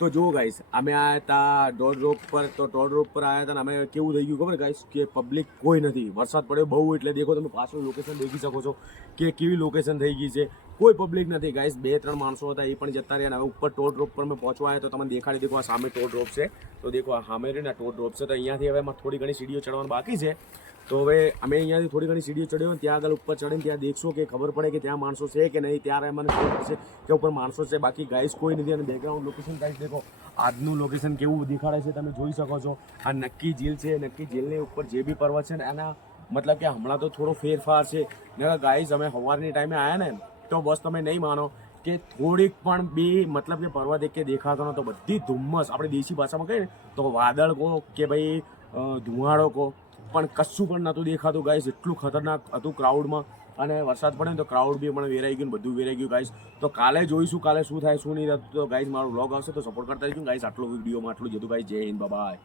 તો જુઓ ગાઈસ, અમે આવ્યા હતા ડોડ રોપ પર. તો ડોડ રોપ પર આવ્યા હતા ને અમે કેવું થઈ ગયું ખબર ગાઈસ, કે પબ્લિક કોઈ નથી. વરસાદ પડ્યો બહુ, એટલે દેખો તમે પાછળ લોકેશન દેખી શકો છો કે કેવી લોકેશન થઈ ગઈ છે. કોઈ પબ્લિક નથી ગાઈસ, 2-3 માણસો હતા, એ પણ જતા રહ્યા. હવે ઉપર ટોડ રોપ પર મેં પહોંચવા આવ્યા તો તમને દેખાડી દેખો, આ સામે ટોડ રોપ છે. તો દેખો આ સામે રહ્યું ને ટોડ રોપ છે. તો અહીંયાથી હવે થોડી ઘણી સીડીઓ ચડવાનું બાકી છે. તો હવે અમે અહીંયાથી થોડી ઘણી સીડીઓ ચડ્યો ને ત્યાં આગળ ઉપર ચડીને ત્યાં દેખશો કે ખબર પડે કે ત્યાં માણસો છે કે નહીં. ત્યારે મને ખબર પડશે કે ઉપર માણસો છે, બાકી ગાઈસ કોઈ નથી. અને બેકગ્રાઉન્ડ લોકેશન ગાઈસ દેખો, આજનું લોકેશન કેવું દેખાડે છે તમે જોઈ શકો છો. આ નક્કી ઝીલ છે. નક્કી ઝીલની ઉપર જે બી પર્વત છે ને એના મતલબ કે હમણાં તો થોડો ફેરફાર છે ને ગાઈસ. અમે સવારની ટાઈમે આવ્યા ને તો બસ તમે નહીં માનો કે થોડીક પણ બી મતલબ કે પર્વત એક દેખાતો નતો. બધી ધુમ્મસ, આપણે દેશી ભાષામાં કહીએ ને તો વાદળ કહો કે ભાઈ ધુમાડો કહો, પણ કશું પણ નહોતું દેખાતું ગાઈસ. એટલું ખતરનાક હતું ક્રાઉડમાં. અને વરસાદ પડે ને તો ક્રાઉડ બી પણ વેરાઈ ગયું, બધું વેરાઈ ગયું ગાઈસ. તો કાલે જોઈશું કાલે શું થાય શું નહીં થતું. તો ગાઈસ મારો વ્લોગ આવશે તો સપોર્ટ કરતા રહીશું ગાઈસ. આટલો વિડીયોમાં આટલું જ હતું ગાઈસ. જય હિન્દ, બાય.